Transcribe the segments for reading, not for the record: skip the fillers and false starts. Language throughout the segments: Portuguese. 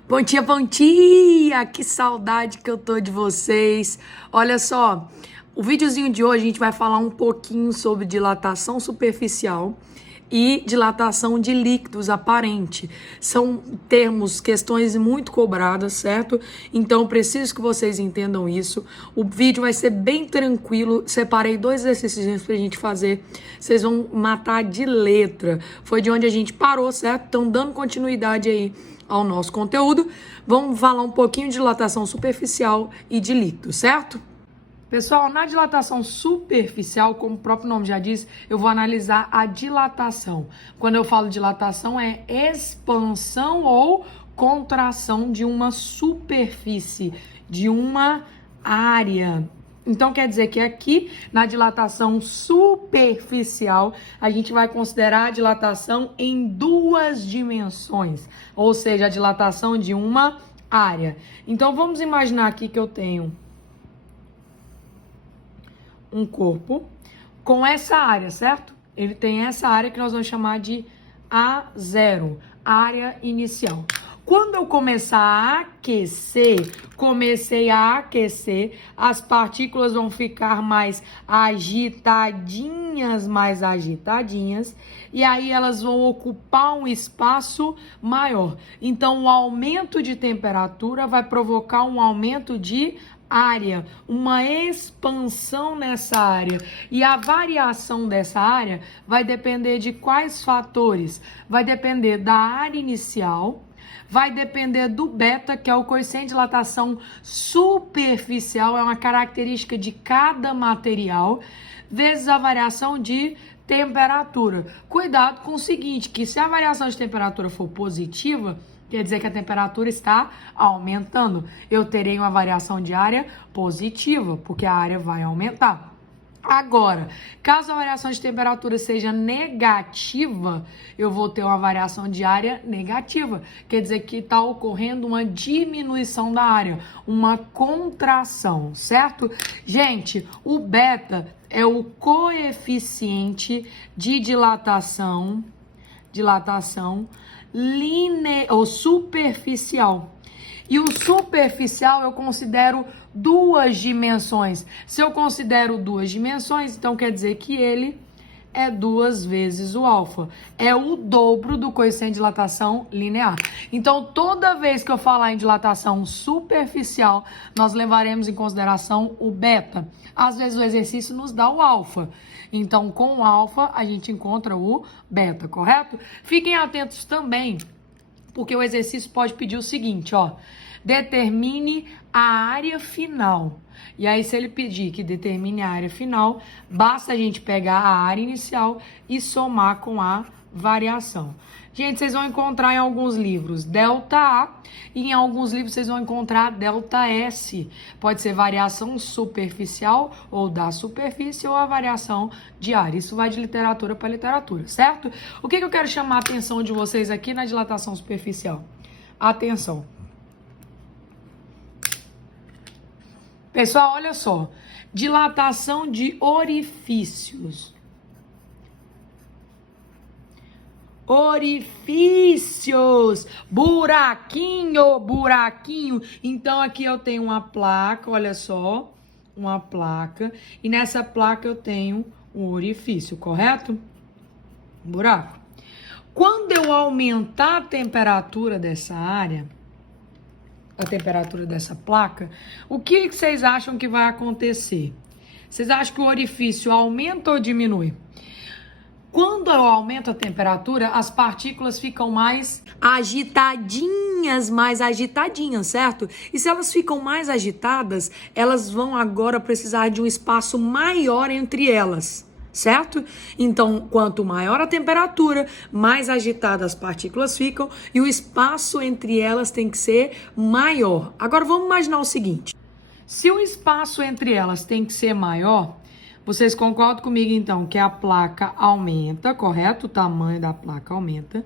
Bom dia, bom dia! Que saudade que eu tô de vocês. Olha só, o videozinho de hoje a gente vai falar um pouquinho sobre dilatação superficial e dilatação de líquidos aparente. São termos, questões muito cobradas, certo? Então, preciso que vocês entendam isso. O vídeo vai ser bem tranquilo. Separei 2 exercícios pra gente fazer. Vocês vão matar de letra. Foi de onde a gente parou, certo? Então, dando continuidade aí ao nosso conteúdo, vamos falar um pouquinho de dilatação superficial e de líquido, certo? Pessoal, na dilatação superficial, como o próprio nome já diz, eu vou analisar a dilatação. Quando eu falo dilatação, é expansão ou contração de uma superfície, de uma área. Então, quer dizer que aqui, na dilatação superficial, a gente vai considerar a dilatação em 2 dimensões, ou seja, a dilatação de uma área. Então, vamos imaginar aqui que eu tenho um corpo com essa área, certo? Ele tem essa área que nós vamos chamar de A0, área inicial. Quando eu começar a aquecer, as partículas vão ficar mais agitadinhas, e aí elas vão ocupar um espaço maior. Então, o aumento de temperatura vai provocar um aumento de área, uma expansão nessa área. E a variação dessa área vai depender de quais fatores? Vai depender da área inicial, vai depender do beta, que é o coeficiente de dilatação superficial, é uma característica de cada material, vezes a variação de temperatura. Cuidado com o seguinte, que se a variação de temperatura for positiva, quer dizer que a temperatura está aumentando. Eu terei uma variação de área positiva, porque a área vai aumentar. Agora, caso a variação de temperatura seja negativa, eu vou ter uma variação de área negativa. Quer dizer que está ocorrendo uma diminuição da área, uma contração, certo? Gente, o beta é o coeficiente de dilatação ou superficial. E o superficial eu considero 2 dimensões. Se eu considero 2 dimensões, então quer dizer que ele é 2 vezes o alfa. É o dobro do coeficiente de dilatação linear. Então, toda vez que eu falar em dilatação superficial, nós levaremos em consideração o beta. Às vezes o exercício nos dá o alfa. Então, com o alfa, a gente encontra o beta, correto? Fiquem atentos também, porque o exercício pode pedir o seguinte, ó. Determine a área final. E aí, se ele pedir que determine a área final, basta a gente pegar a área inicial e somar com a variação. Gente, vocês vão encontrar em alguns livros ΔA e em alguns livros vocês vão encontrar ΔS. Pode ser variação superficial ou da superfície ou a variação de área. Isso vai de literatura para literatura, certo? O que eu quero chamar a atenção de vocês aqui na dilatação superficial? Atenção. Pessoal, olha só. Dilatação de orifícios. Orifícios, buraquinho. Então, aqui eu tenho uma placa, olha só, uma placa. E nessa placa eu tenho um orifício, correto? Buraco. Quando eu aumentar a temperatura dessa área, a temperatura dessa placa, o que vocês acham que vai acontecer? Vocês acham que o orifício aumenta ou diminui? Quando eu aumento a temperatura, as partículas ficam mais agitadinhas, certo? E se elas ficam mais agitadas, elas vão agora precisar de um espaço maior entre elas, certo? Então, quanto maior a temperatura, mais agitadas as partículas ficam e o espaço entre elas tem que ser maior. Agora, vamos imaginar o seguinte. Se o espaço entre elas tem que ser maior, vocês concordam comigo, então, que a placa aumenta, correto? O tamanho da placa aumenta.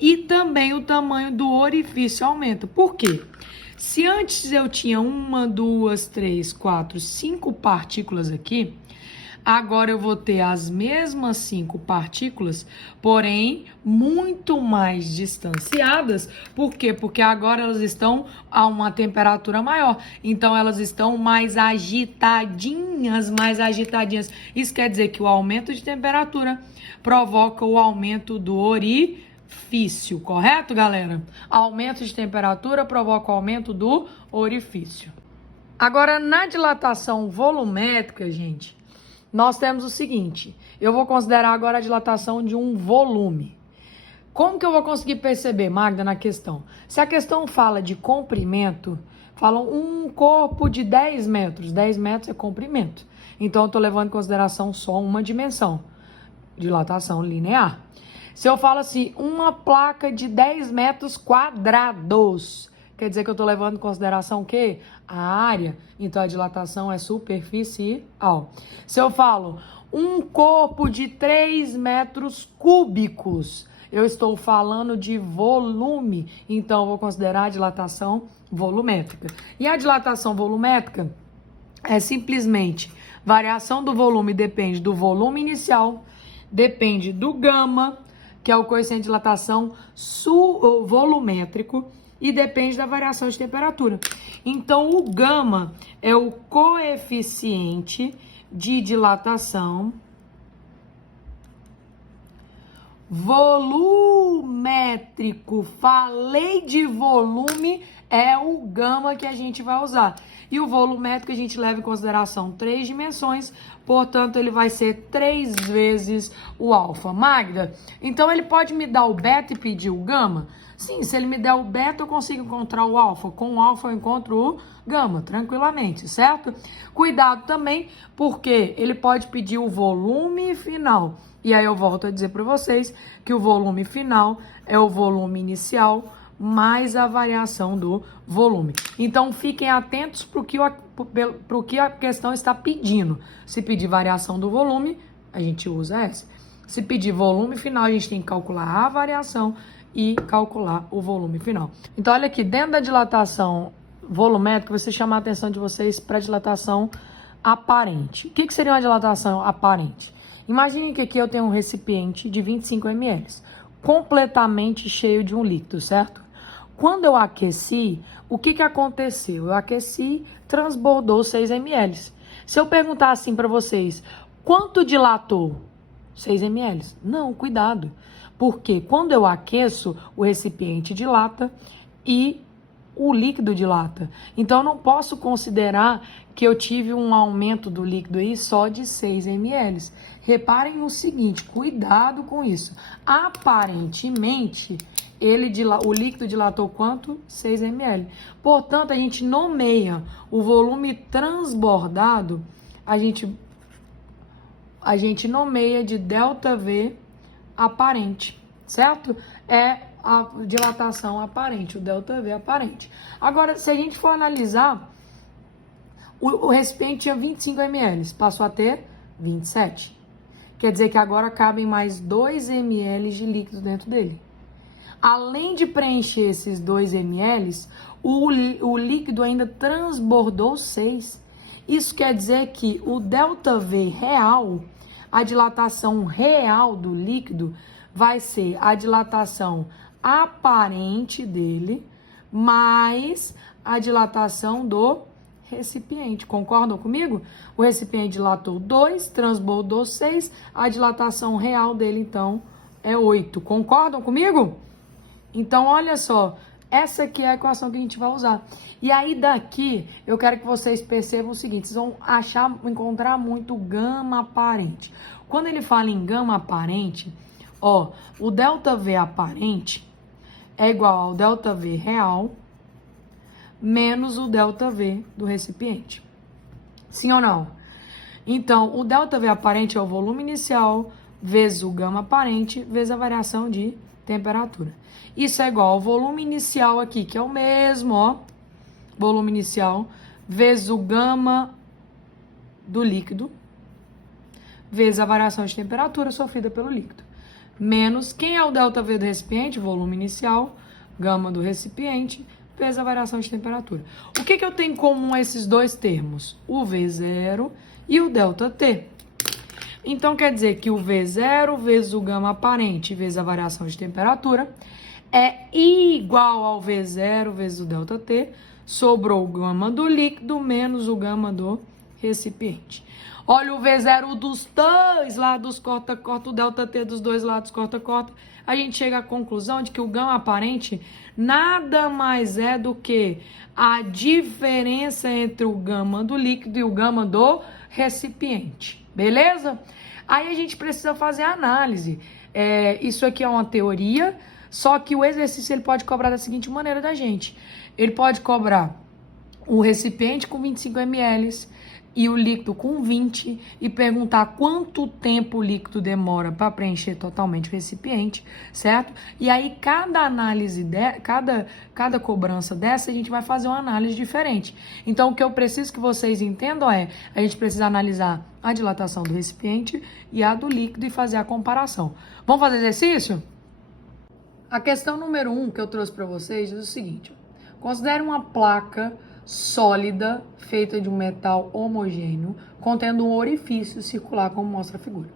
E também o tamanho do orifício aumenta. Por quê? Se antes eu tinha 1, 2, 3, 4, 5 partículas aqui, Agora eu vou ter as mesmas 5 partículas, porém muito mais distanciadas. Por quê? Porque agora elas estão a uma temperatura maior. Então elas estão mais agitadinhas, mais agitadinhas. Isso quer dizer que o aumento de temperatura provoca o aumento do orifício, correto, galera? Aumento de temperatura provoca o aumento do orifício. Agora, na dilatação volumétrica, gente, nós temos o seguinte. Eu vou considerar agora a dilatação de um volume. Como que eu vou conseguir perceber, Magda, na questão? Se a questão fala de comprimento, falam um corpo de 10 metros. 10 metros é comprimento. Então, eu estou levando em consideração só uma dimensão. Dilatação linear. Se eu falo assim, uma placa de 10 metros quadrados, quer dizer que eu estou levando em consideração o quê? A área. Então, a dilatação é superficial. Se eu falo um corpo de 3 metros cúbicos, eu estou falando de volume. Então, eu vou considerar a dilatação volumétrica. E a dilatação volumétrica é simplesmente variação do volume depende do volume inicial, depende do gama, que é o coeficiente de dilatação volumétrico, e depende da variação de temperatura. Então, o gama é o coeficiente de dilatação volumétrico. Falei de volume, é o gama que a gente vai usar. E o volumétrico a gente leva em consideração 3 dimensões, portanto, ele vai ser 3 vezes o alfa. Magda, então ele pode me dar o beta e pedir o gama? Sim, se ele me der o beta, eu consigo encontrar o alfa. Com o alfa, eu encontro o gama, tranquilamente, certo? Cuidado também, porque ele pode pedir o volume final. E aí eu volto a dizer para vocês que o volume final é o volume inicial mais a variação do volume. Então, fiquem atentos para o que a questão está pedindo. Se pedir variação do volume, a gente usa essa. Se pedir volume final, a gente tem que calcular a variação e calcular o volume final. Então, olha aqui, dentro da dilatação volumétrica, você chamar a atenção de vocês para a dilatação aparente. O que seria uma dilatação aparente? Imagine que aqui eu tenho um recipiente de 25 ml, completamente cheio de um líquido, certo? Quando eu aqueci, o que aconteceu? Eu aqueci, transbordou 6 ml. Se eu perguntar assim para vocês, quanto dilatou? 6 ml? Não, cuidado. Porque quando eu aqueço, o recipiente dilata e o líquido dilata. Então, eu não posso considerar que eu tive um aumento do líquido aí só de 6 ml. Reparem no seguinte, cuidado com isso. Aparentemente, o líquido dilatou quanto? 6 ml. Portanto, a gente nomeia o volume transbordado, a gente nomeia de ΔV aparente, certo? É a dilatação aparente, o ΔV aparente. Agora, se a gente for analisar, o recipiente tinha 25 ml, passou a ter 27. Quer dizer que agora cabem mais 2 ml de líquido dentro dele. Além de preencher esses 2 ml, o líquido ainda transbordou 6. Isso quer dizer que o ΔV real, a dilatação real do líquido, vai ser a dilatação aparente dele mais a dilatação do recipiente. Concordam comigo? O recipiente dilatou 2, transbordou 6, a dilatação real dele, então, é 8. Concordam comigo? Então, olha só, essa aqui é a equação que a gente vai usar. E aí, daqui, eu quero que vocês percebam o seguinte, vocês vão encontrar muito gama aparente. Quando ele fala em gama aparente, ó, o ΔV aparente é igual ao ΔV real menos o ΔV do recipiente. Sim ou não? Então, o ΔV aparente é o volume inicial vezes o gama aparente vezes a variação de temperatura. Isso é igual ao volume inicial aqui, que é o mesmo, ó. Volume inicial vezes o gama do líquido vezes a variação de temperatura sofrida pelo líquido. Menos, quem é o ΔV do recipiente? Volume inicial, gama do recipiente, vezes a variação de temperatura. O que eu tenho em comum a esses dois termos? O V0 e o ΔT. Então, quer dizer que o V0 vezes o gama aparente vezes a variação de temperatura é igual ao V0 vezes o ΔT, sobrou o gama do líquido menos o gama do recipiente. Olha o V0 dos dois lados, corta, o ΔT dos dois lados, corta. A gente chega à conclusão de que o gama aparente nada mais é do que a diferença entre o gama do líquido e o gama do recipiente. Beleza? Aí a gente precisa fazer a análise. Isso aqui é uma teoria, só que o exercício ele pode cobrar da seguinte maneira da gente. Ele pode cobrar o recipiente com 25 ml e o líquido com 20 e perguntar quanto tempo o líquido demora para preencher totalmente o recipiente, certo? E aí cada análise, cada cobrança dessa, a gente vai fazer uma análise diferente. Então o que eu preciso que vocês entendam a gente precisa analisar a dilatação do recipiente e a do líquido e fazer a comparação. Vamos fazer exercício? A questão número 1 que eu trouxe para vocês é o seguinte: considere uma placa sólida feita de um metal homogêneo contendo um orifício circular, como mostra a figura.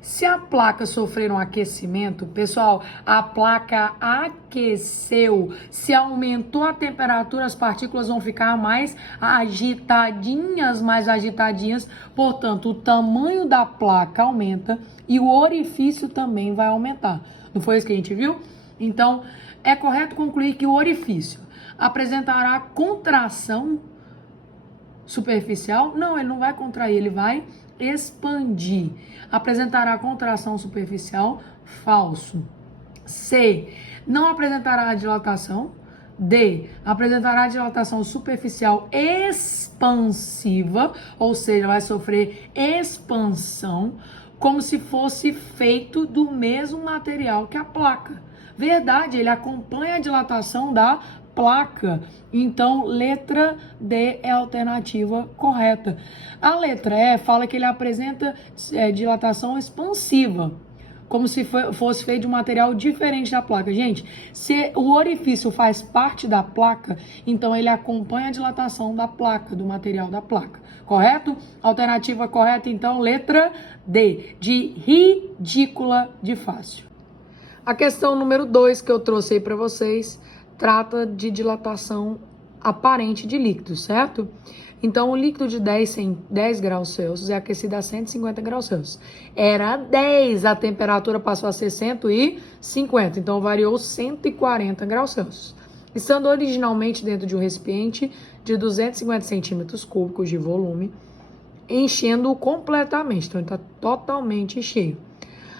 Se a placa sofrer um aquecimento, pessoal, a placa aqueceu, se aumentou a temperatura, as partículas vão ficar mais agitadinhas, portanto, o tamanho da placa aumenta e o orifício também vai aumentar. Não foi isso que a gente viu? Então, é correto concluir que o orifício apresentará contração superficial? Não, ele não vai contrair, ele vai expandir. Apresentará contração superficial? Falso. C. Não apresentará dilatação? D. Apresentará dilatação superficial expansiva, ou seja, vai sofrer expansão, como se fosse feito do mesmo material que a placa. Verdade, ele acompanha a dilatação da placa. Então, letra D é a alternativa correta. A letra E fala que ele apresenta dilatação expansiva, como se fosse feito de um material diferente da placa. Gente, se o orifício faz parte da placa, então ele acompanha a dilatação da placa, do material da placa. Correto? Alternativa correta, então, letra D, de ridícula de fácil. A questão número 2 que eu trouxe aí para vocês trata de dilatação aparente de líquido, certo? Então, o líquido de 10 graus Celsius é aquecido a 150 graus Celsius. Era 10, a temperatura passou a ser 150, então variou 140 graus Celsius. Estando originalmente dentro de um recipiente de 250 centímetros cúbicos de volume, enchendo-o completamente, então ele está totalmente cheio.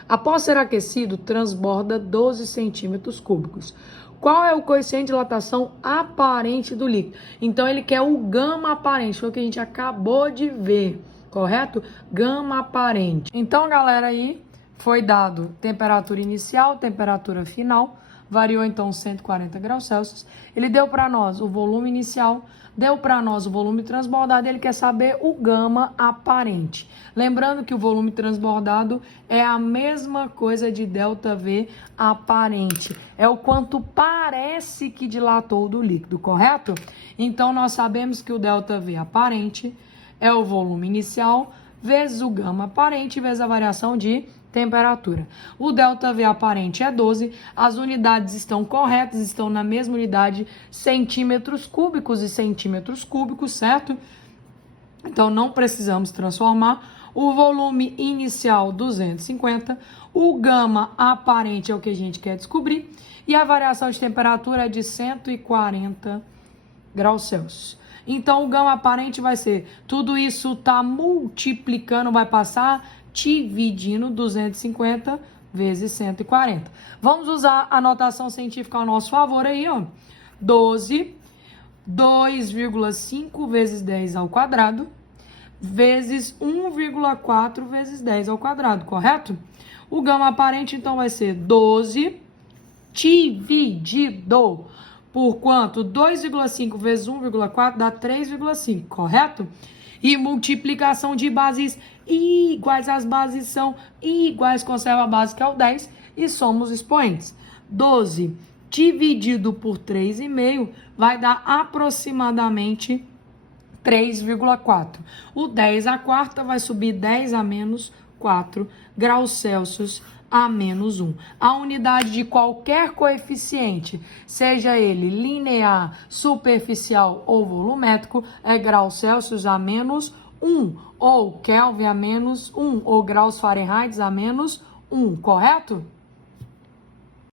Após ser aquecido, transborda 12 centímetros cúbicos. Qual é o coeficiente de dilatação aparente do líquido? Então, ele quer o gama aparente, foi o que a gente acabou de ver, correto? Gama aparente. Então, galera, aí foi dado temperatura inicial, temperatura final, variou então 140 graus Celsius. Ele deu para nós o volume inicial, deu para nós o volume transbordado, ele quer saber o gama aparente. Lembrando que o volume transbordado é a mesma coisa de ΔV aparente. É o quanto parece que dilatou do líquido, correto? Então, nós sabemos que o ΔV aparente é o volume inicial vezes o gama aparente vezes a variação de temperatura. O ΔV aparente é 12, as unidades estão corretas, estão na mesma unidade, centímetros cúbicos e centímetros cúbicos, certo? Então, não precisamos transformar. O volume inicial, 250. O gama aparente é o que a gente quer descobrir. E a variação de temperatura é de 140 graus Celsius. Então, o gama aparente vai ser, tudo isso está multiplicando, vai passar dividindo 250 vezes 140. Vamos usar a notação científica ao nosso favor aí, ó. 12, 2,5 vezes 10 ao quadrado, vezes 1,4 vezes 10 ao quadrado, correto? O gama aparente, então, vai ser 12 dividido por quanto? 2,5 vezes 1,4 dá 3,5, correto? E multiplicação de bases iguais, as bases são iguais, conserva a base que é o 10 e somos expoentes. 12 dividido por 3,5 vai dar aproximadamente 3,4. O 10 à quarta vai subir 10 a menos 4 graus Celsius a menos 1. A unidade de qualquer coeficiente, seja ele linear, superficial ou volumétrico, é graus Celsius a menos 1, ou Kelvin a menos 1, ou graus Fahrenheit a menos 1, correto?